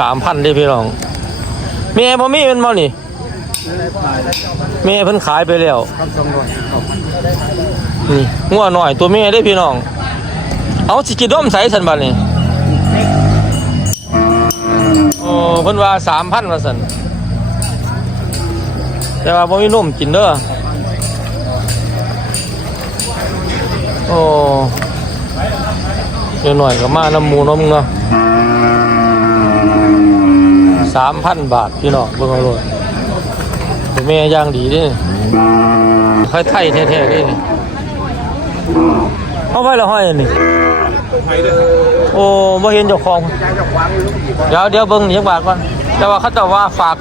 สามพันได้พี่น้องเมียพ่อมีเป็นบ่นี่เมียเพิ่นขายไปแล้วนี่งัวหน่อยตัวเมียได้พี่น้อง เอาสิกิด้มใส่สันบัดนี่โอ้เพิ่นว่าสามพันว่าสันแต่ว่าบ่มีนมกินเด้อโอ้เดี๋ยวหน่อยก็มาน้ำมูน้ำเงา สามพันบาทพี่น้องเบิ่งเอาเลยตัวแม่ย่างดีเดิค่อยไทยแท้ๆเดิเอาไว้ละห้อยนี่โอ้บ่เห็นเจ้าของเดี๋ยวเดี๋ยวเบิ่งนี่จักบาทก่อนแต่ว่าเขาจะว่าฝาก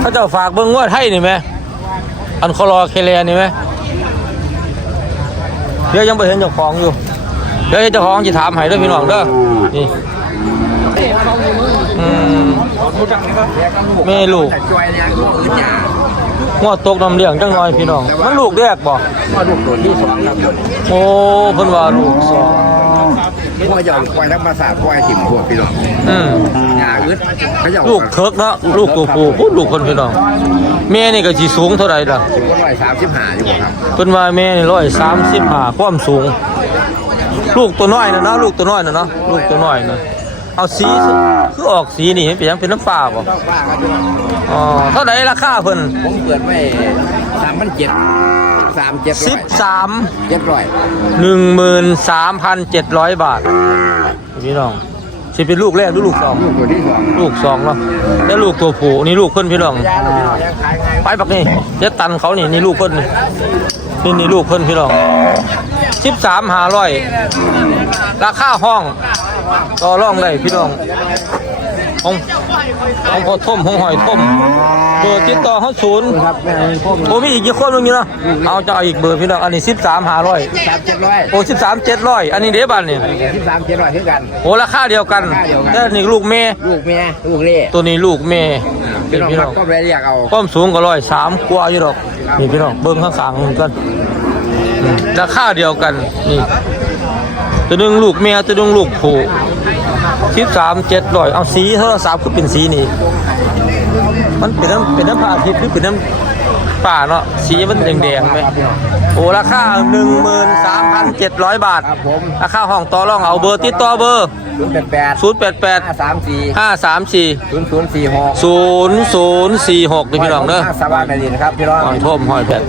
เขาจะฝากเบิ่งงวดไทยนี่ไหมอันคอรอเคเลนี่ไหมเดี๋ยวยังบ่เห็นเจ้าของอยู่ เดี๋ยวเจ้าของจะถามให้ด้วยพี่น้องเด้อนี่อืม แม่ลูกจอยยังก็อื่นอย่างงวดตกน้ำเลี้ยงจังน้อยพี่น้อง มันลูกแรกบ่มาลูกตัวที่สองครับโอ้เพิ่นว่าลูกสองว่าหย่อนปล่อยทั้งภาษาปล่อยถิ่มพวกพี่น้องอืมยาอึดเขาหย่อนลูกเทิกเนาะลูกตัวผู้พูดลูกคนพี่น้องแม่นี่ก็สิสูงเท่าไหร่ล่ะถึงก็ร้อยสามสิบห้าอยู่ครับเพิ่นว่าแม่นี่ร้อยสามสิบห้าความสูง ลูกตัวน้อยนะเนาะลูกตัวน้อยนะเนาะลูกตัวน้อยนะ เอาสีสิคือออกสีนี่เป็นหยังเป็นน้ำปลาบ่ต้องว่ากันด้วยอ๋อเท่าไหร่ราคาเพิ่นผมเปิดไว้สามพันเจ็ดสามเจ็ดร้สิอยบสามเจ็ดร้อยหนึ่งหมื่นสามพันเจ็ดร้อยบาทพี่น้องสิเป็นลูกแรกหรือลูกสองลูกตัวที่สองลูกสองเนาะแล้วลูกตัวผู้นี่ลูกเพิ่นพี่น้องยาเราพี่น้องยังขายไงไปปักนี่เดี๋ยวตันเขานี่นี่ลูกเพิ่นนี่นี่นี่ลูกเพิ่นพี่น้องสิบสามหาร้อยราคาห้อง ก็ร่องได้พี่น้องของของพอท่มของหอยท่มเบอร์ติดต่อเขาศูนย์ครับแม่พวกโอ้มีอีกกี่คนตรงนี้เนาะเอาจะเอาอีกเบอร์พี่น้องอันนี้สิบสามหาร้อยสามเจ็ดร้อยโอ้สิบสามเจ็ดร้อยอันนี้เดบันนี่สิบสามเจ็ดร้อยเท่ากันโอ้ราคาเดียวกันราคาเดียวกันแล้วนี่ลูกแม่ลูกเมียลูกเล่ตัวนี้ลูกแม่เป็พี่นน้องพี่น้องครับก็ไปเรียกเอาความสูงก็ร้อยสามกว่าอยู่ดอกนี่พี่น้องเบิ้งข้างๆเหมือนกันอืมราคาเดียวกันนี่ ตัวหนึงลูกแม่ตัวหนึงลูกผู้สิบสามเจ็ดร้อยเอาสีโทรศัพท์คือเป็นสีนี่มันเป็นน้ำเป็นน้ำผ้าทิพย์หรือเป็นน้ำป่าเนาะสีมันแดงๆไหมโอ้ราคาหนึ่งหมื่นสามพันเจ็ดร้อยบาทครับผมราคาห้องต่อรองเอาเบอร์ติดต่อเบอร์ศูนย์แปดแปดศูนย์แปดแปดห้าสามสี่ห้าสามสี่ศูนย์ศูนย์สี่หกศูนย์ศูนย์สี่หกนี่พี่น้องเด้อสบายไปดีนะครับพี่น้องหอยท่มหอยแผด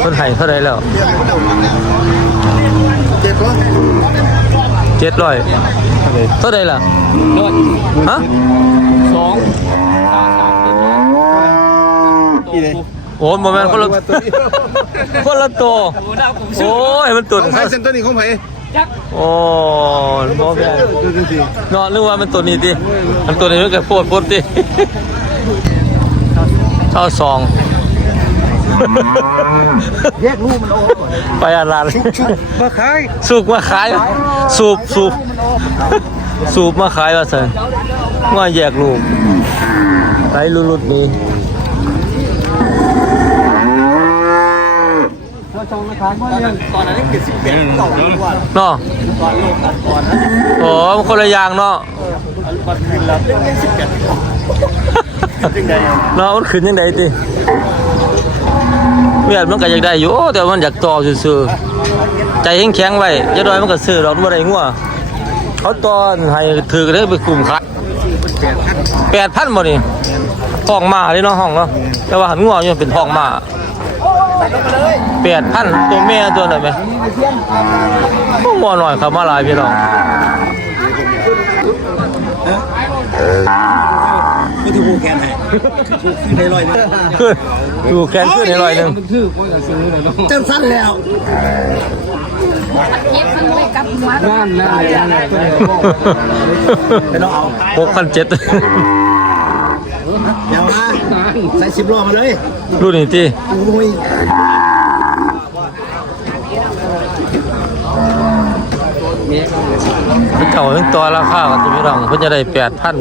เพิ่นให้เท่าไรแล้วเจ็ดร้อยเท่าไรล่ะฮะสองโอ้โมเมนต์คนละคนละตัวโอ้ยมันตัวของไผ่เซ็นตัวนี้ของไผ่โอ้โมเมนต์เนาะนึกว่ามันตัวนี้ดิมันตัวนี้มันก็โพดโพดดิเท่าซอง แยกลูกมันโอ้ไปอาลานมาขายสูบมาขายสูบสูบสูบมาขายว่าสันว่าแยกลูกไรลุดๆนี่เนาะโอ้มันคนละอย่างเนาะเนาะมันขึ้นยังไงติ เวียมันก็อยากได้อยู่แต่มันอยากต่อซื่อๆใจแข็งแข็งๆไว้จะดอยมันก็ซื้อดอกบ่ได้งัวเขาต่อให้ถือได้ไปกลุ่มขายแปดพันบ่นี่ห้องมาเลยเนาะห้องเนาะแต่ว่าหันงัวอยู่เป็นห้องมาแปดพันตัวแม่ตัวไหนไหมงัวหน่อยครับมาลายพี่น้อง ไม่ถูกผูกแขนให้ผูกขึ้นในรอยนึงขึ้นอยู่แขนขึ้นให้ร้อยหนึ่งจังสั้นแล้วเก็บมันไว้กับหัวนั่นนั่นนั่นไปน้องเอาหกพันเจ็ดเดี๋ยวมาใส่สิบล้อมาเลยรุ่นนี้ที่โอ้ยเจ้าถึงตัวราคากันพี่น้องเพิ่นจะได้แปดพัน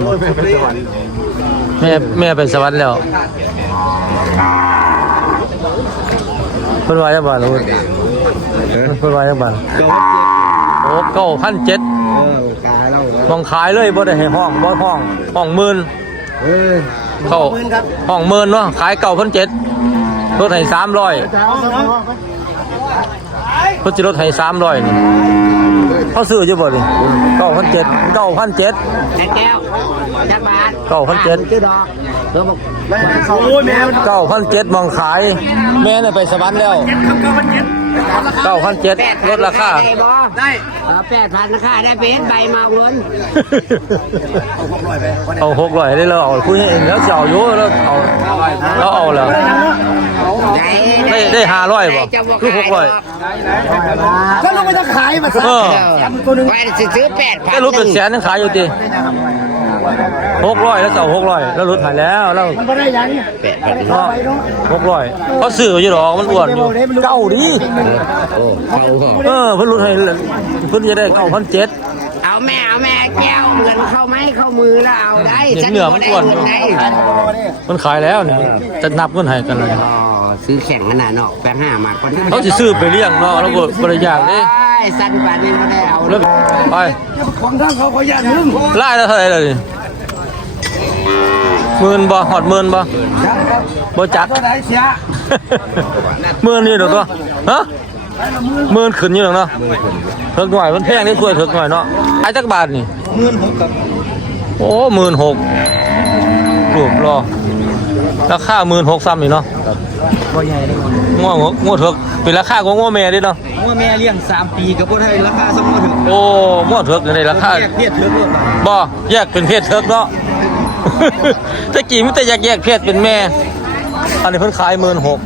แม่แม่ไปสวรรค์แล้วเพิ่นว่าจังบาทล่ะเพิ่นเพิ่นว่าจังบาทเดี๋ยวว่าโอ้เก้าพันเจ็ดเออกาเรามองขายเลยบ่ได้ให้ห้องบ่ห้องห้องหมื่นเออเข้าห้องหมื่นเนาะขายเก้าพันเจ็ดลดให้สามร้อยเจ้าเนาะเพิ่นสิลดให้สามร้อยนี่เขาซื้ออยู่บ่ดิเก้าพันเจ็ดเก้าพันเจ็ดแก้ว จักบาทเก้าพันเจ็ด ชื่อดอกเธอบอกโอ้ยแมวเก้าพันเจ็ดมองขาย แม่น่ะไปสวรรค์แล้วเก้าพันเจ็ดลดราคา ได้บ่ได้แปดพันราคาได้เป็นใบมาเงินเอาหกร้อยได้แล้วเอาคุยให้เองแล้วจะเอาอยู่แล้วเอาแล้วเอาแล้วได้ได้ห้าร้อยบ่คือหกร้อยก็ต้องไม่ต้องขายมาเออไปซื้อแปดพันแค่รู้เป็นแสนยังขายอยู่ดิ หกร้อยแล้วจะเอาหกร้อยแล้วลดหายแล้วแล้วไม่ได้ยังแปดพันเนาะหกร้อยเขาซื้ออยู่ดอกมันอ้วนอยู่เก้าดิโอ้เขาเออเพิ่นลดให้เพิ่นจะได้เก้าพันเจ็ดเอาแม่เอาแม่แก้วเหมือนเข้าไม้เข้ามือแล้วเอาได้เห็นเหนือมันอ้วนอยู่ได้มันขายแล้วเนี่ยจะนับเงินให้กันเลยอ๋อซื้อแข่งขนาดเนาะแปดห้ามาคนเขาจะซื้อไปเลี้ยงเนาะแล้วก็บริจาคเด้สั้นป่านนี้ไม่ได้เอาแล้วไปของทางเขาเขาย่านมึงไล่แล้วเท่าไหร่เลยนี่ หมื่นบ่หอดหมื่นบ่บ่จัดตัวไหนเสียหมื่นนี่ดอกตัวฮะหมื่นขึ้นอยู่ดอกเนาะเถิกหน่อยมันแพงนี่ช่วยเถิกหน่อยเนาะไอ้จักบาทนี่หมื่นหกกับโอ้หมื่นหกรูปรอราคาหมื่นหกซ้ำนี่เนาะบ่ใหญ่เลยง่วงง่วงเถิกเป็นราคาของง่วงแม่ดิเนาะว่าแม่เลี้ยง3ปีกับบ่ได้ราคาสมมุติถึงโอ้ง่วงเถิกในราคาเรียกเรียกเถิงเลยบ่แยกเป็นเพศเถิกเนาะ ตะกี้มิแต่แยกแยกเพศเป็นแม่ อันนี้เพิ่นขายหมื่นหก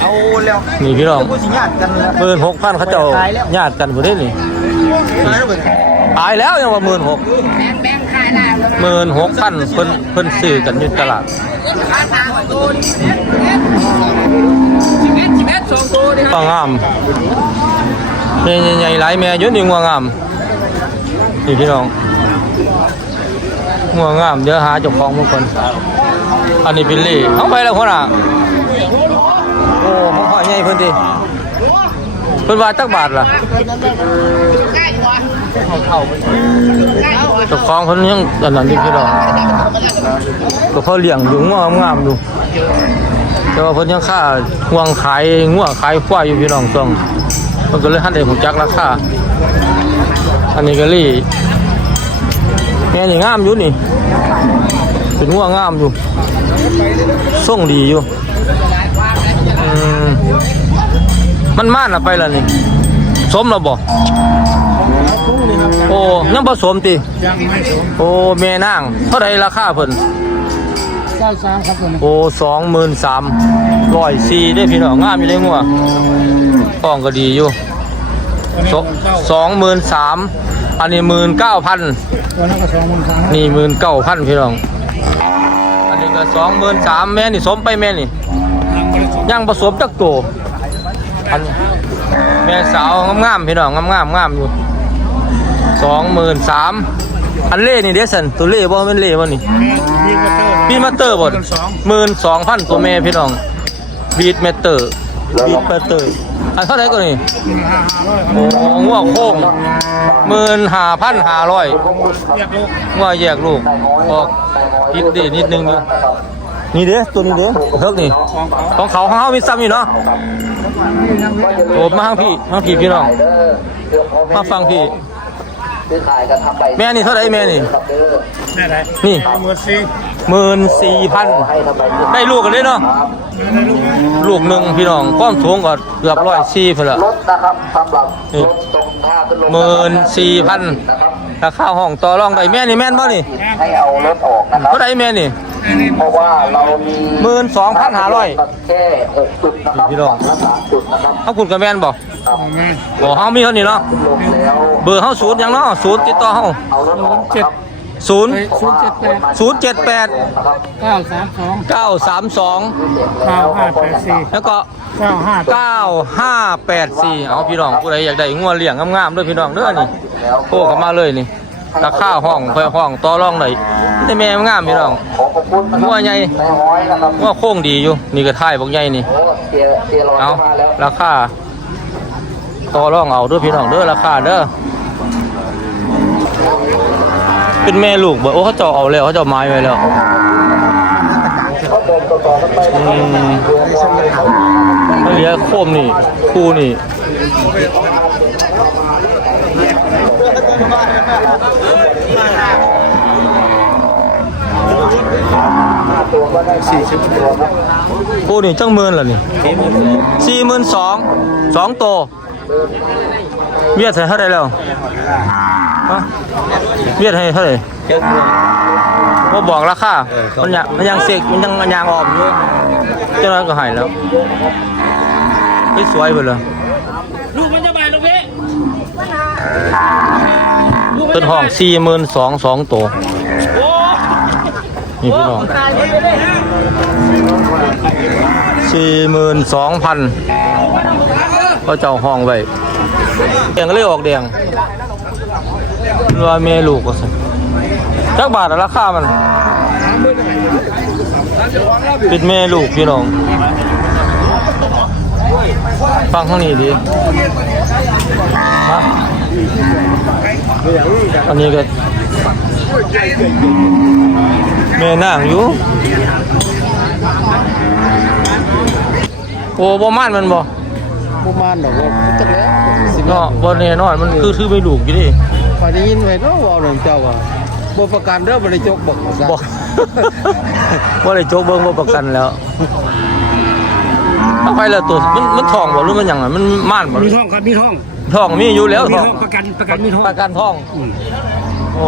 เอาแล้วนี่พี่น้องผู้สิญาติกันแล้วหมื่นหกพันเขาเจ้าญาติกันบ่ได้นี่ตายแล้วยังว่าหมื่นหกหมื่นหกพันเพิ่นเพิ่นซื้อกันอยู่ตลาดสิบเอ็ดสิบเอ็ดสองตัวนี่ก็งามใหญ่ใหญ่หลายแม่อยุ่นี่งวงามนี่พี่น้อง งัวงามเดี๋ยวหาเจ้าของมันก่อนอันนี้เป็นลี่เอาไปแล้วคนอะ โอ้พ่อใหญ่เพิ่นดิเพิ่นว่าจักบาทล่ะใกล้กว่าเจ้าของเพิ่นยังอันนั้นอยู่พี่น้องก็เขาเลี้ยงอยู่งัวงามๆอยู่แต่ว่าเพิ่นยังค่าห่วงขายงัวขายควายอยู่พี่น้องช่วงเพิ่นก็เลยหันได้ฮู้จักราคาอันนี้ก็ลี่ แม่นี่งามอยู่นี่เป็นงัวงามอยู่ส่งดีอยู่อืมมันม่านละไปแล้วนี่สมแล้วบ่โอ้ยังผสมติยังไม่สมโอ้แม่นางเท่าไรราคาเพิ่นเจ้าสามครับผมโอ้สองหมื่นสามร้อยสี่ได้พี่น้องงามอยู่ได้งัวฟองก็ดีอยู่สองหมื่นสาม อันนี้หมื่นเก้าพันตัวนั้นก็สองหมื่นสามนี่หมื่นเก้าพันพี่น้อง อันนี้ก็สองหมื่นสามแม่นี่สมไปแม่นี่ยังผสมจักโตวอันแม่สาวงามๆพี่น้องงามๆงามอยู่สองหมื่นสามอันเล่นี่เดซันตัวเล่บ่เป็นเล่บ่นี่บีมาเตอร์บ่หมื่นสองพันตัวแม่พี่น้องบีดเมเตอร์ บีดเมเตอร์อันเท่าไหร่ก็นี่โอ้งัวโค้งหมื่นห้าพันห้าร้อยงัวแยกลูก ออกพิดดีนิดนึงอยู่นี่เด้ตัวนี้เด้เทิกนี่ ของเขาของเขามีซ้ำอยู่เนาะโอ้มาทางพี่ทางพี่พี่น้อง มาฟังพี่ แม่นี่เท่าไหร่แม่นี่ แม่ไหนนี่หมื่นสี่หมื่นสี่พันได้ลูกกันเลยเนาะลูกหนึ่งพี่น้องความสูงก็เกือบร้อยสี่เพื่นละรถนะครับสำหรับนี่รถตรงท่าขึ้นลงหมื่นสี่พันราคาห้องต่อรองได้แม่นี่แม่นบ่นี่ให้เอารถออกนะครับเท่าไหรแม่นี่ เพราะว่าเรามีหมื่นสองพันห้าร้อยแค่หกจุดนะครับพี่น้องและสามจุดนะครับเขาคุณกับแม่นบ่ครับบ่เฮามีเท่านี้เนาะลงแล้วเบอร์เฮาศูนย์หยังเนาะศูนย์ติดต่อเฮาเอารถออกนะครับศูนย์ศูนย์เจ็ดแปดศูนย์เจ็ดแปดนะครับเก้าสามสองเก้าสามสองเก้าห้าแปดสี่แล้วก็ เก้าห้าเก้าห้าแปดสี่เอาพี่น้องผู้ใดอยากได้งัวเลี้ยงงามๆด้วยพี่น้องเด้อนี่แล้วโทรเข้ามาเลยนี่ราคาห้องเพื่อห้องต่อรองได้แต่แม่งามพี่น้องขอขอบคุณนะคงัวรับใหญ่ในห้อยนะครับงัวโค้งดีอยู่นี่ก็ท้ายบักใหญ่นี่โอ้เสียเสียรอยเอามาแล้วราคาต่อรองเอาเด้อพี่น้องเด้อราคาเด้อเป็นแม่ลูกบ่โอ้เขาเจ้าเอาแล้วเขาเจ้าไม้ไว้แล้วอืมมัน เหลือโคมนี่คู่นี่คู่นี่จังหมื่นล่ะนี่สี่หมื่นสองสองโตวเวียดใส่เท่าไรแล้วเวียดให้เท่าไหร่บ่บอกราคามันยังมันยังเสกมันยังยังออมอยู่เจ้าน้อยก็หายแล้ว เฮ้ยสวยไปเลยลูกมันจะไปลูกพี่ต้นห้องสี่หมื่นสองสองตัวนี่พี่น้องสี่หมื่นสองพันก็เจ้าห้องไว้แดงก็เลยออกแดงว่าเมลูกก็สิจักบาทอะราคามัน เป็นแม่ลูกพี่น้อง ฟังข้างนี้ดีมาอันนี้ก็แม่นางอยู่โอ้บ่ม่านมันบ่ประมาณดอกว่าจักแล้วสิเนาะบ่แน่นอนมันคือคือไม่ลูกอยู่ดิพอได้ยินไว้เนาะว่าหลวงเจ้าว่าบ่ประกันเด้อบ่ได้จกบอกซะบ่บ่ได้โจกเบิ่งบ่ประกันแล้ว เอาไปแล้วตัวมันมันทองบ่หรือมันหยังอะมันม่านบ่มีท่องครับมีท่องทองมีอยู่แล้วมีทองท่องประกันประกันมีท่องประกันทองอืมโอ้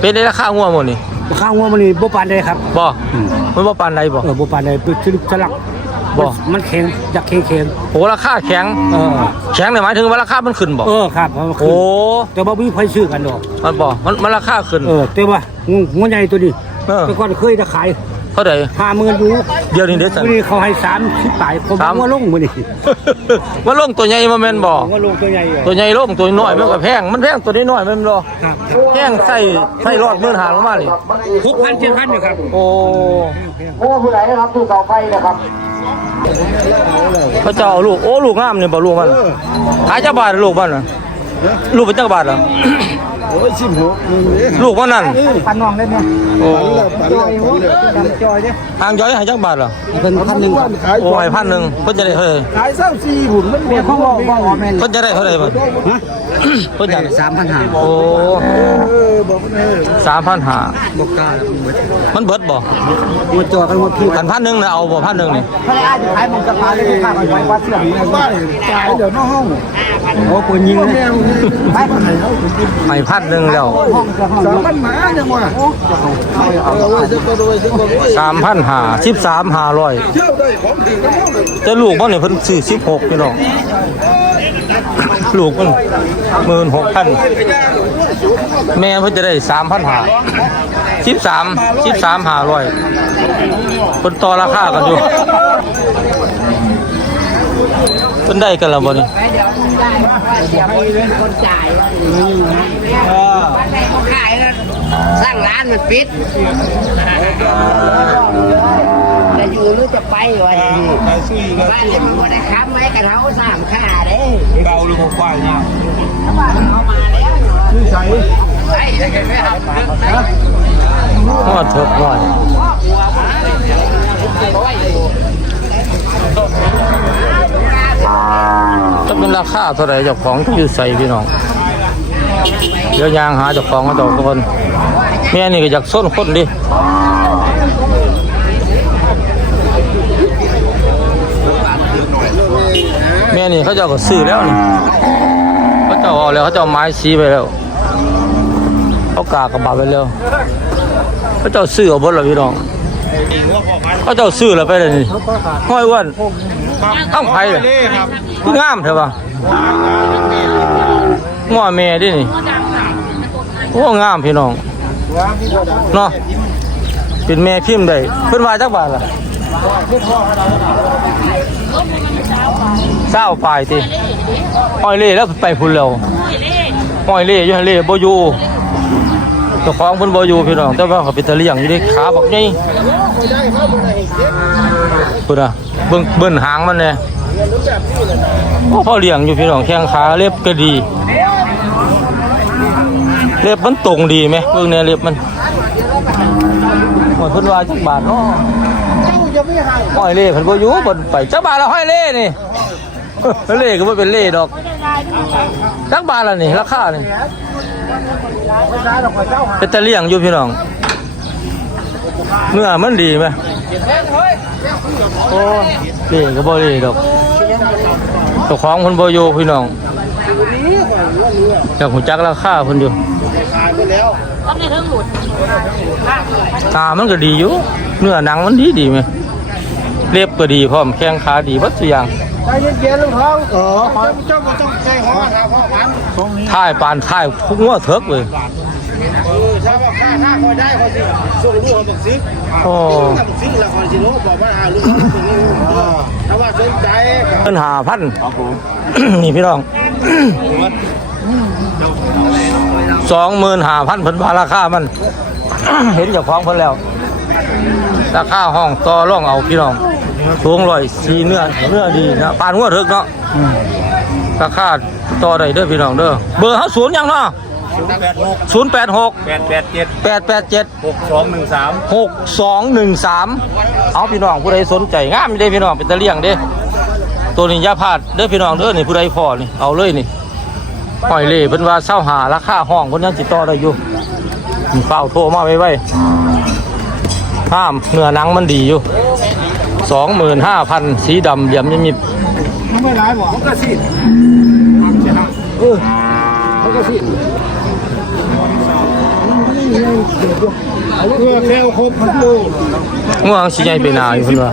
เป็นได้ราคางัวหมดนี่ข้าวงัวมันนี่บ่ปานได้ครับบ่มันบ่ปานใดบ่ เออบ่ปานได้เป็นชนิดสลักบ่ มันแข็งจากแข็งแข็งโอ้ราคาแข็งเออแข็งเนี่ยหมายถึงว่าราคามันขึ้นบ่เออครับเพราะมันขึ้โอ้นแต่บ่มีไผซื้อกันดอก มันบ่มันมันราคาขึ้น เออแต่ว่างูงูใหญ่ตัวนี้เออ แต่ก่อนเคยจะขาย เท่าใด50,000อยู่เดี๋ยวนี้เด้อสันมื้อนี้เขาให้30ปลายผมสามว่าลงมื้อนี้ว่าลงตัวใหญ่มาแม่นบ่ผมว่าลงตัวใหญ่อยู่ตัวใหญ่ลงตัวน้อยมันก็แพงมันแพงตัวน้อยๆแม่นบ่ครับแพงใส่ใส่รอดมื่นหาลงมานี่ทุกพันเจ็ดพันอยู่ครับ โอ้โอ้ผู้ใดนะครับที่เสาไฟนะครับพระเจ้าเอาลูกโอ้ลูกงามนี่บ่ลูกมันขายจักบาทลูกมันน่ะ ลูกเป็นจักบาทเหรอโอ้ย16นึงเด้ลูกมันนั่นปันน้องได้เนี่ยโอ้ปันแล้วปันแล้วปันแล้วดำจอยเนี่ยทางย้อยให้จักบาทเหรอเป็นพันหนึ่งครับขายโอ้ให้พันหนึ่งเพิ่นจะได้เท่าไหร่ขายเศร้าสี่หุ่นมันเดี๋ยวเขาบอกว่าอ๋อแม่นเพิ่นจะได้เท่าไหร่บ่เพิ่นจะสามพันห้าโอ้เออบอกมันเออสามพันห้าบอกกล้าแล้วหมดมันเบิดบ่หมดจอกันหมดพี่กันพันหนึ่งนะเอาบ่พันหนึ่งนี่ถ้าได้อาจจะขายมันจะพาเลยค่าไปไว้วัดเสื่อมบ้านขายเดี๋ยวน้องห้องโอ้ปืนยิงเลยไปไปให้พันหนึ่งแล้วห้องจะห้องสามพันหมายังวะเอาเอาไว้สักตัวไว้สักตัวไว้สามพันห้าสิบสามห้าร้อยเที่ยวได้ของถึงกันแล้วเลยแต่ลูกมันนี่เพิ่นสี่สิบหกพี่น้องลูกมันหมื่นหกพันแม่เพิ่นจะได้สามพันห้าสิบสามสิบสามห้าร้อยเพิ่นต่อราคากันอยู่เพิ่นได้กันแล้วบ่นี่ คนจ่ายวันไหนเขาขายแล้วสร้างร้านมันปิดจะอยู่หรือจะไปวะนี่บ้านเนี่ยมันก็ได้ค้ำไว้กับเราสามค่าเด้เบาหรือบ่กว้างเนี่ยเขามาแล้วใช่ใช่ไม่ทำฮอดทบร้อย จะเป็นราคาเท่าไหร่เจ้าของต้องอยู่ใส่พี่น้องเดี๋ยวยางหาเจ้าของมาต่อคนแม่นี่ก็อยากส้นคนดิแม่นี่เขาเจ้าก็ซื้อแล้วนี่เขาเจ้าเอาแล้วเขาเจ้าไม้ซีไปแล้วเขากากระบาดไปแล้วเขาเจ้าซื้อเอาบดแล้วพี่น้องเขาเจ้าซื้อแล้วไปเลยนี่ห้อยวัน ตั้งไผ่เลยงามเถอะปะง้อแม่ดินี่โอ้งามพี่น้องเนาะเป็นแม่พิมพ์ได้เพิ่นว่าจักบาทล่ะเศร้าปลายติห้อยเล่แล้วไปพุ่นแล้วห้อยเล่อยู่หั่นเล่บ่อยู่เจ้าของเพิ่นบ่อยู่พี่น้องแต่ว่าเขาเป็นตะเลียงอยู่ดิขาบักใหญ่พุ่นน่ะ เบิ่งเบิ่นหางมันแน่โอ้พ่อเลี้ยงอยู่พี่น้องแข้งขาเล็บก็ดี เล็บมันตรงดีไหมเบิ่งเนี่ยเล็บมันหมดพื้นวาจักบาทเนาะห้อยเล่เพิ่นบ่อยู่บนไปจักบาทละห้อยเล่นี่เล่ก็บ่เป็นเล่ดอกจักบาทละนี่ราคานี่เป็นตะเลี่ยงอยู่พี่น้องเนื้อมันดีไหม โอ้เล่ก็บ่เล่ดอกเจ้าของเพิ่นบ่อยู่พี่น้องอยากหูจักราคาเพิ่นอยู่ตามันก็ดีอยู่ เนื้อหนังมันดีดีไหมเล็บก็ดีพร้อมแข้งขาดีเบัดทุกอย่างใจเย็นๆลุงทองเออเจ้าก็ต้องใจหอครับพ่อพันท่ายปานท่ายทุกงัวเถิกเลย เออถ้าว่าค่าค่าคอยได้คอยสิส่งลูกเขาบอกซิโอ้ ถ้าบอกซิแล้วคอยสิรู้บอกว่าหาลูกเขาส่งลูกถ้าว่าสนใจเพิ่นหาพันนี่พี่น้อง สองหมื่นหาพันเพิ่นว่าราคามัน เห็นเจ้าของเพิ่นแล้ว ราคาห้องต่อร่องเอาพี่น้องสูงร้อยสีเนื้อเนื้อดีนะปานงัวเถิกเนาะราคาต่อได้เด้อพี่น้องเด้อเบอร์เขาศูนย์ยังเนาะ ศูนย์แปดหกแปดแปดเจ็ดแปดแปดเจ็ดหกสองหนึ่งสามหกสองหนึ่งสามเอาพี่น้องผู้ใดสนใจงามอยู่เด้พี่น้องเป็นตะเลี่ยงเด้ตัวนี้อยาพลาดเด้อพี่น้องเด้อนี่ผู้ใดพอนี่เอาเลยนี่หอยเล่เพิ่นว่าเศร้าหาราคาห้องเพิ่นยังติดต่อได้อยู่มีเฝ้าโทรมาไว้ไว้ห้ามเนื้อหนังมันดีอยู่สองหมื่นห้าพันสีดำเหลี่ยมยิบมันไม่ร้ายบอกก็สิเออมันก็สิ เพื่อแค่ครบพันลูกง่วงสิใหญ่ไปหนาอยู่เพิ่นว่า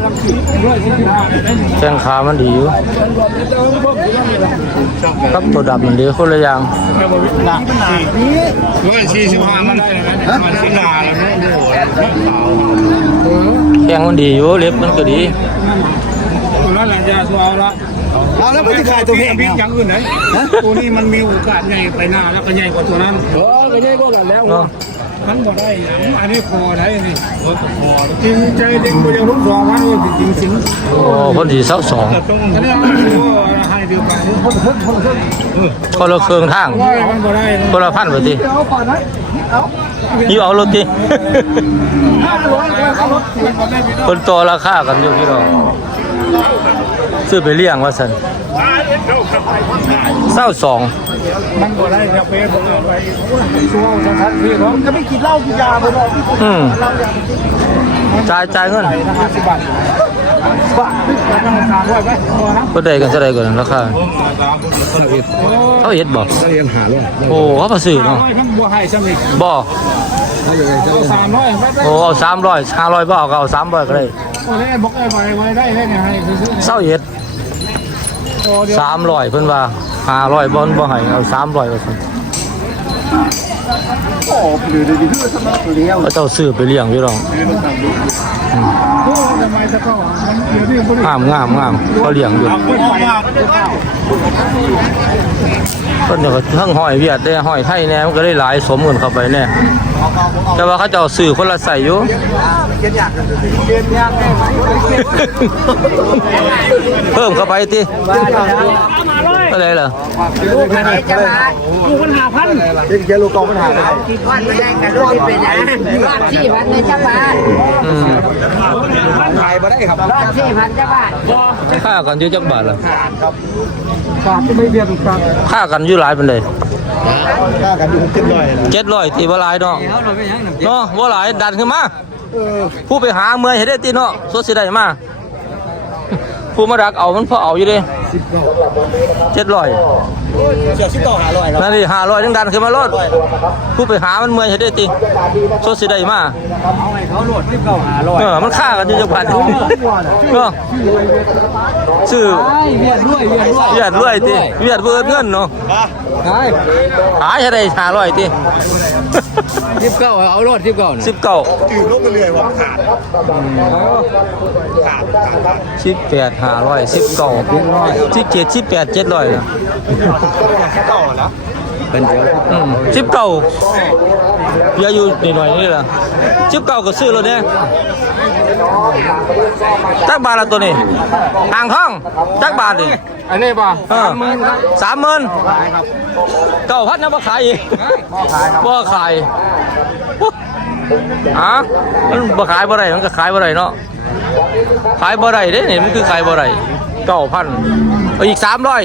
แข้งขามันดีอยู่ครับตัวดำมันดีคนละอย่างร้อยสี่สิบห้ามันได้เลยนะมันสินาแล้วนะแข้งมันดีอยู่เล็บมันก็ดีนั่นแหละจะเอาละเอาแล้วมันจะขายตัวเพลงอย่างอื่นไหนตัวนี้มันมีโอกาสใหญ่ไปหน้าแล้วก็ใหญ่กว่าตัวนั้นเออก็ใหญ่กว่าแล้วเนาะ มันบ่ได้อันนี้พอได้นี่จริงใจเด็กบ่ยังรู้สองวันว่าจริงจริงโอ้คนที่เสาสองอันนี้ให้เดียวกันคนละเครื่องทางมันบ่ได้คนละพันไปทีเอาก่อนนะนี่เอารถทีคนต่อราคากันอยู่พี่น้อง ซื้อไปเลี้ยงว่าสันเศร้าสองมันบ่ได้จะไปบ่ไปช่วงสันพี่น้องก็ไม่กินเหล้ากินยาบ่เนาะอืมจ่ายจ่ายเงินบาทบาทแล้วก็สามร้อยไหมก็ได้กันจะได้กันราคาเขาเห็ดบ่เรียนหาเลยโอ้เขาภาษีสามเนาะร้อยทั้งบัวไห้ซ้ำอีกบ่เอาสามร้อยโอ้เอาสามร้อยห้าร้อยบ่เอก็เอาสามร้อยก็ได้ โอ้ยบอกไอ้ไว้ไว้ได้ได้เนี่ยให้ซื้อเศร้าเห็ดโตเดียวสามร้อยเพิ่นว่าห้าร้อยบ่บ่ให้เอาสามร้อยก็ซั่นโอ้ดูดูดูทำไมเลี้ยวเขาเจ้าซื้อไปเลี้ยงอยู่ดอกโอ้ทำไมจะเข้ามันเดี๋ยวนี้บ่ได้งามงามงามเขาเลี้ยงอยู่เอาไปไปเพิ่นเดี๋ยวก็ทั้งห้อยเวียดได้ห้อยไทยแน่มันก็ได้หลายสมกันเข้าไปแน่ แต่ว่าเขาเจ้าสื่อคนละใส่อยู่เพิ่มเข้าไปที่ ก็เลยเหรอลูกอะไรจะมาลูกมันหาพันเจ๊ลูกกองปัญหาเลยวันไม่ได้กันลูกที่เป็นยังรอดที่พันในจังหวัดอืมขายมาได้ครับรอดที่พันจังหวัดค่ากันอยู่จักบาทล่ะฝากจะไม่เบียดฝากค่ากันอยู่หลายปานใดค่ากันอยู่เจ็ดร้อยนะ700ตีบ่หลายเนาะเนาะบ่หลายดันขึ้นมาผู้ไปหาเมื่อยเฮ็ดได้ติเนาะสดสิได้มาผู้มาดักเอามันพอเอาอยู่ เด้700เสียสิบต่อหาร้อยครับนั่นดิห้าร้อยยังดันขึ้นมารถผู้ไปหามันเมื่อยเห็นได้ติโซสิได้มาเอาให้เขาโหลดสิบต่อหาร้อยเออมันฆ่ากันอยู่จังหวัดเนาะชื่อเวียดด้วยเวียดด้วยเวียดรวยติเวียดเบิดเงินเนาะใช่หายได้ห้าร้อยติสิบเก้าเอาโหลดสิบเก้าสิบเก้าถือลูกไปเลยว่าขาดสิบแปดห้าร้อยสิบเก้าสิบเจ็ดสิบแปดเจ็ดร้อยนะเก้าแล้วเป็นเดียวสิบเก้าเบียร์อยู่นิดหน่อยนี่แหละสิบเก้าก็ซื้อแล้วเนี่ยจักบาทละตัวนี้อ่างทองจักบาทดิอันนี้ป่ะเออสามหมื่นเก้าพันนะมาขายอีกบ่ขายอะมันบ่ขายบ่ได้มันก็ขายบ่ได้เนาะขายบ่ได้เด้นี่มันคือขายบ่ได้ เก้าพันเอาอีกสามร้อย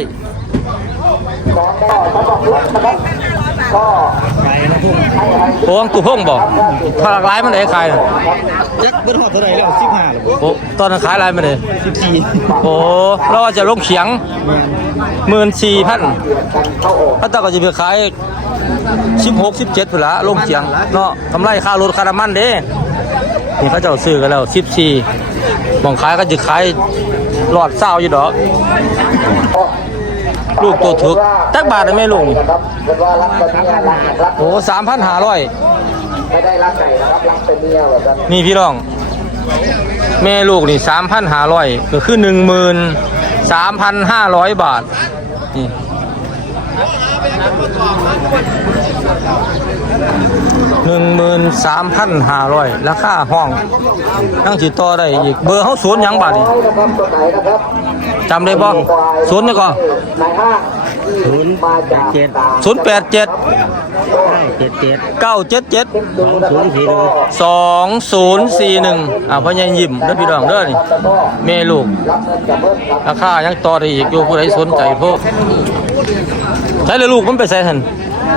โอ้กูพงบอกถ้าหลากหลายมันได้ขายน่ะจักเบิ้ลหอดเท่าไหร่แล้วสิบห้าหรือโอ้ตอนนั้นขายอะไรมันได้สิบสี่โอ้เราว่าจะลงเขียงหมื่นสี่พันถ้าตาก็จะไปขายสิบหกสิบเจ็ดพุ่นละลงเขียงเนาะกำไรค่ารถค่าน้ำมันเด้นี่เขาเจ้าซื้อกันแล้วสิบสี่มองขายก็จะขาย หลอดเศร้าอยู่ดอก ลูกตัวถึกตักบาทได้ไหมลุงโอ้สามพันห้าร้อยไม่ได้รักไก่นะครับรักเป็นเมียแบบนั้นนี่พี่น้อง แม่ลูกนี่สามพันห้าร้อยก็คือหนึ่งหมื่นสามพันห้าร้อยบาทนี่ หนึ่งหมื่นสามพันห้าร้อยราคาห้องตั้งจิตต่อได้อีกเบอร์เขาสวนหยังบาทนี่นะครับตัวไหนนะครับจำได้บ่สวนนี่ก็นายห้างศูนย์มาจากเจ็ดศูนย์แปดเจ็ดเจ็ดเจ็ดเก้าเจ็ดเจ็ดศูนย์สี่หนึ่งสองศูนย์สี่หนึ่งอ่าพ่อใหญ่ยิ้มเด้อพี่น้องเด้อนี่แม่ลูกรับเงินจากเพิ่มครับราคายังต่อได้อีกอยู่ผู้ใดสนใจพวก ใช้เลยลูกมันไปใส่ทัน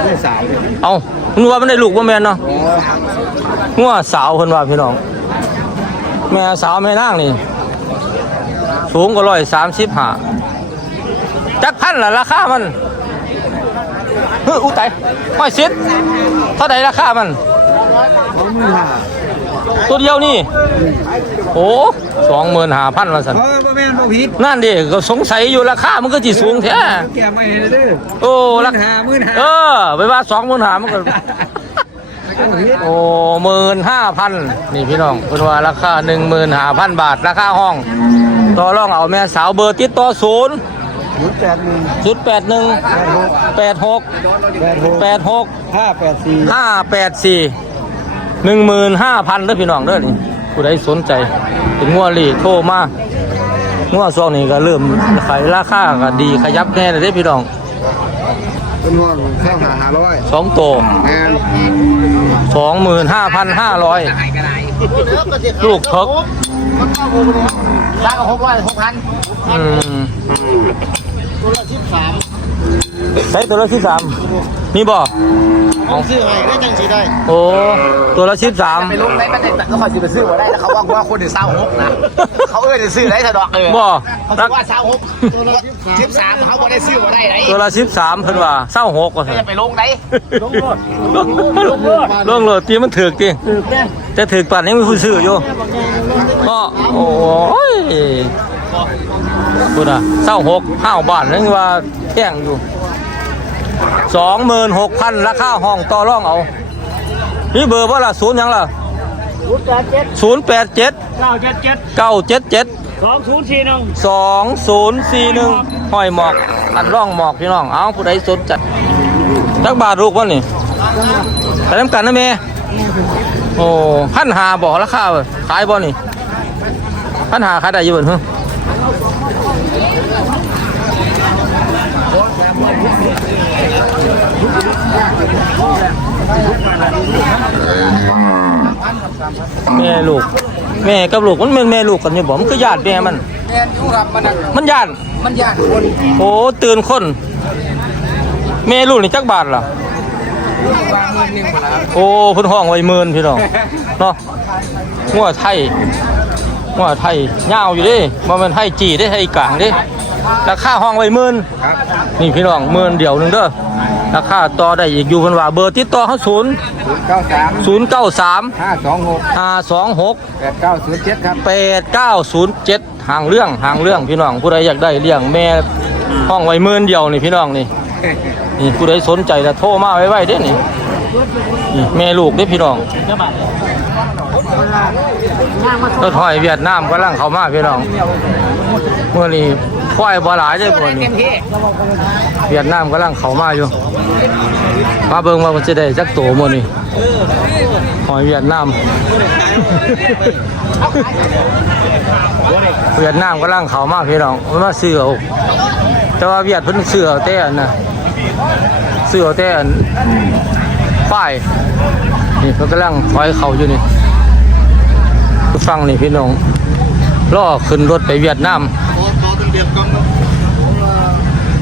ไม่สามเอามันว่ามันได้ลูกว่าแม่นเนาะงัวสาวเพิ่นว่าพี่น้อง แม่สาวแม่นางนี่ สูงกว่าร้อยสามสิบห้าจักพันล่ะราคามันเฮ้ยอู้ตายห้อยสิบเท่าไหร่ราคามัน ตัวเดียวนี่ โอ้สองหมื่นห้าพันละสันเออบ่แม่นบ่ผิดนั่นดิก็สงสัยอยู่ราคามันก็จีสูงแท้แกไม่เห็นเด้อโอ้ราหาคาหมื่นห้าเออไปว่าสองหมื่นหามันก็โอ้หมื่นห้าพันนี่พี่น้องเป็นว่าราคาหนึ่งหมื่นห้าพันบาท ราคาห้อง ต่อรองเอาแม่สาวเบอร์ติดต่อศูนย์ศูนย์แปดหนึ่งศูนย์แปดหนึ่งแปดหกแปดหกแปดหกห้าแปดสี่ห้าแปดสี่ หนึ่งหมื่นห้าพันเด้อพี่น้องเด้อนี่ผู้ใดสนใจเป็นงัวหลีโทรมางัวซองนี่ก็เริ่มขายราคาก็ดีขยับแน่เลยเด้อพี่น้องเป็นห่วงข้าวหาหาร้อยสองโตแอนสองหมื่นห้าพันห้าร้อยลูกเพิกสร้างกับหกร้อยหกพันอืมใช้ตัวละสิบสาม นี่บอกของซื้อให้ได้จังสีได้ โอ้ ตัวละสิบสามไปลงได้ไม่ได้แต่ก็คอยซื้อไปซื้อมาได้แล้วเขาว่าว่าคนเดือดเศร้าหกนะ เขาเอ้ยเดือดซื้อได้ถดอกเลยบ่เขารับอกว่าเศร้าหกสิบสามเขาบอกได้ซื้อมาได้ไหนตัวละสิบสามเพิ่นว่าเศร้าหกว่าซั่นจะไปลงไหนลงโหลดลงโหลดตีมันถือกตีแต่ถือกป่านนี้มีผู้ซื้ออยู่ก็โอ้ยพูดอะเศร้าหกห้าบาทนั่นว่าแจ้งอยู่ สองหมื่นหกพันราคาห้องต่อรองเอา นี่เบอร์ว่าล่ะศูนย์หยังล่ะศูนย์แปดเจ็ดศูนย์แปดเจ็ดเก้าเจ็ดเจ็ดเก้าเจ็ดเจ็ดสองศูนย์สี่หนึ่งสองศูนย์สี่หนึ่งห้อยหมอกอันร่องหมอกพี่น้อง เอาผู้ใดสนใจจักบาทลูกวะนี่ไปน้ำกันนะเมย์โอ้พันหาบอกราคาเว้ยขายบ่นี่พันหาขายได้อยู่บ่เฮ้ แม่ลูก แม่กับลูกมันเป็นแม่ลูกกันอยู่บ่มันคือญาติแม่มัน แมนยูครับมันมันญาติมันยากคนโอ้ตื่นคน แม่ลูกนี่จักบาทล่ะวางเงินหนึ่งหมดแล้วโอ้เพุ่นห้องไว้หมื่นพี่น้องเนาะงัวไทยงัวไทยยาวอยู่เดิบ่แม่นไทยจีเด้ไทยกลางเด้ราคาห้องไว้หมื่นครับนี่พี่น้องหมื่นเดียวหนึงเด้อ ราคาต่อได้อีกอยู่เพิ่นว่าเบอร์ติดต่อเขา0ศูนย์เก้าสาม093ห้าสองหก526แปดเก้าศูนย์เจ็ดครับ8907ห่างเรื่องห่างเรื่องพี่น้องผู้ใดอยากได้เลี้ยงแม่ห้องไว้หมื่นเดียวนี่พี่น้องนี่นี่ผู้ใดสนใจจะโทรมาไว้ไว้เด้นี่นี่แม่ลูกเด้อพี่น้อง รถหอยเวียดนามกำลังเข้ามาพี่น้องเมื่อนี้ควายบ่หลายเด้อพวกนี้เวียดนามกำลังเข้ามาอยู่ มาเบิ่งว่าจะได้จักโตมื้อนี้หอยเวียดนาม เวียดนามกำลังเข้ามาพี่น้องมันมาซื้อเอาแต่ว่าเวียดเพิ่นซื้อเอาแต่น่ะซื้อเอาแต่อันป้ายนี่เพิ่นกำลังถอยเข้าอยู่นี่ ฟังนี่พี่น้องล่อขึ้นรถไปเวียดนาม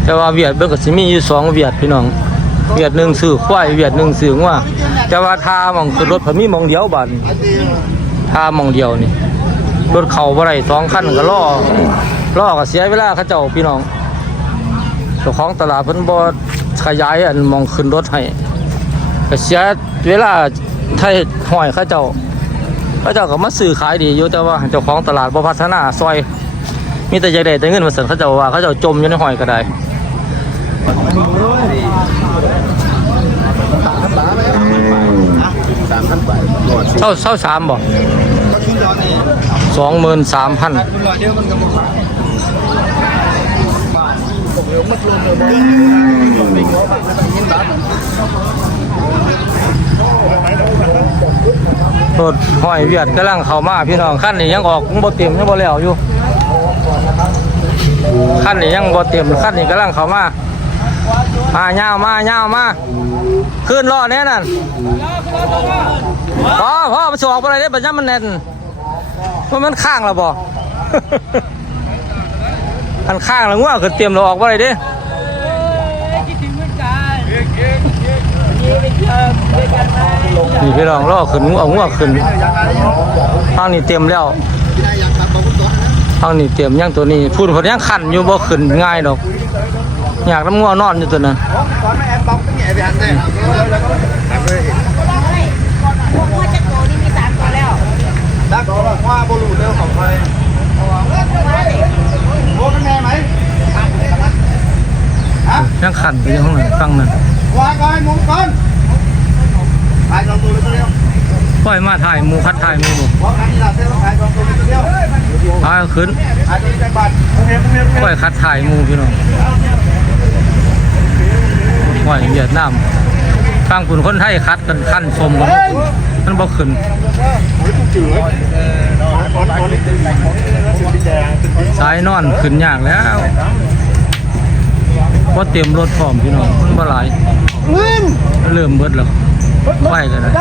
แต่ว่าเวียดเบิ่งก็สิมีอยู่สองเวียดพี่น้อง เวียดหนึ่งซื้อควายเวียดหนึ่งซื้องัวแต่ว่าทามองขึ้นรถพมีมองเดียวบันทามองเดียวนี่รถเข่าบ่ได้สองคันก็ล่อล่อก็เสียเวลาเขาเจ้าพี่น้องเจ้าของตลาดเพิ่นบ่ขยายอันมองขึ้นรถให้ก็เสียเวลาไทยห้อยเขาเจ้า เขาเจ้าก็มาซื้อขายดีอยู่แต่ว่าเจ้าของตลาดบ่พัฒนาซอย มีแต่อยากได้แต่เงินมาสั่นเขาเจ้าว่าเขาเจ้าจมอยู่ในห้อยก็ได้เช่าเช่าสามบ่สองหมื่นสามพัน รถห้อยเวียดกำลังเข้ามาพี่น้องขั้นนี้ยังออกบ่เต็มยังบ่แล้วอยู่ขั้นนี้ยังบ่เต็มขั้นนี้กำลังเข้ามามาย่าวมาย่าวมาขึ้นล้อแน่นั่นพ่อพ่อมันสอกอะไรได้ปัญญามันแน่นว่ามันข้างแล้วบ่อันข้างแล้วงัวขึ้นเตรียมเราออกอะไรเด้นี่ นี่พี่น้องล้อขึ้นงัวงัวขึ้นทางนี้เตรียมแล้วทางนี้เตรียมย่างตัวนี้พูดเพนยังขันอยู่บ่ขึ้นง่ายดอก อยากน้ำงัวนอนอยู่ตัวนั้นยังขันไปยังห้องนั้นฟังนั้นวางไว้มุงก่อน ถ่ายลองตัวเร็วปล่อยมาถ่ายหมูคัดถ่ายหมูๆบอกอันนี้ละเส้นถ่ายลองตัวเร็วพาขึ้นๆอันนี้เป็นบัตรเร็วๆปล่อยคัดถ่ายหมูพี่น้องปล่อยเวียดนามฟังคุณคนไทยคัดกันขั้นชมกันมันบ่ขึ้นสายนอนขึ้นยากแล้วพอเต็มรถพร้อมพี่น้องมันบ่หลายเริ่มเบิดแล้ว ไหวกันนะ